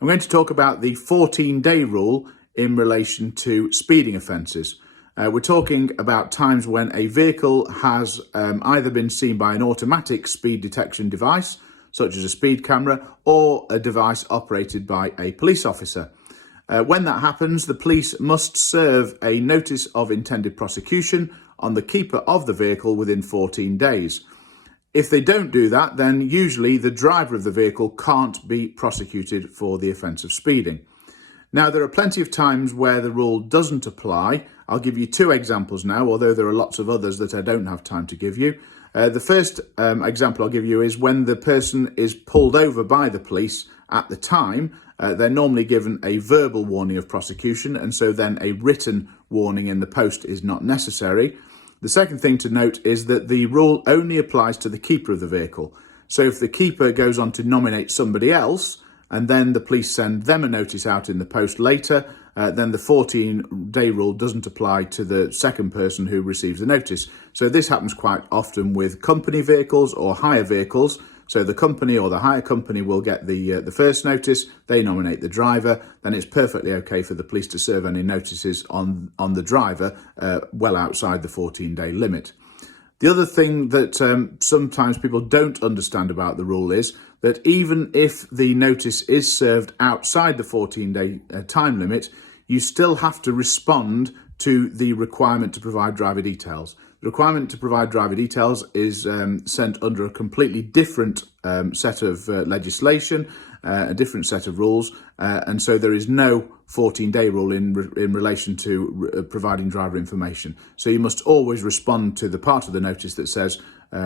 I'm going to talk about the 14-day rule in relation to speeding offences. We're talking about times when a vehicle has either been seen by an automatic speed detection device, such as a speed camera, or a device operated by a police officer. When that happens, the police must serve a notice of intended prosecution on the keeper of the vehicle within 14 days. If they don't do that, then usually the driver of the vehicle can't be prosecuted for the offence of speeding. Now, there are plenty of times where the rule doesn't apply. I'll give you two examples now, although there are lots of others that I don't have time to give you. The first example I'll give you is when the person is pulled over by the police at the time. They're normally given a verbal warning of prosecution, and so then a written warning in the post is not necessary. The second thing to note is that the rule only applies to the keeper of the vehicle. So if the keeper goes on to nominate somebody else, and then the police send them a notice out in the post later, then the 14-day rule doesn't apply to the second person who receives the notice. So this happens quite often with company vehicles or hire vehicles. So the company or the hire company will get the first notice, they nominate the driver, then it's perfectly okay for the police to serve any notices on the driver well outside the 14-day limit. The other thing that sometimes people don't understand about the rule is that even if the notice is served outside the 14-day time limit, you still have to respond to the requirement to provide driver details. The requirement to provide driver details is sent under a completely different set of legislation, a different set of rules, and so there is no 14-day rule in relation to providing driver information. So you must always respond to the part of the notice that says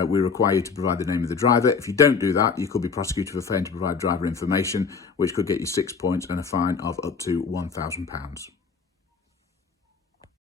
we require you to provide the name of the driver. If you don't do that, you could be prosecuted for failing to provide driver information, which could get you 6 points and a fine of up to £1,000.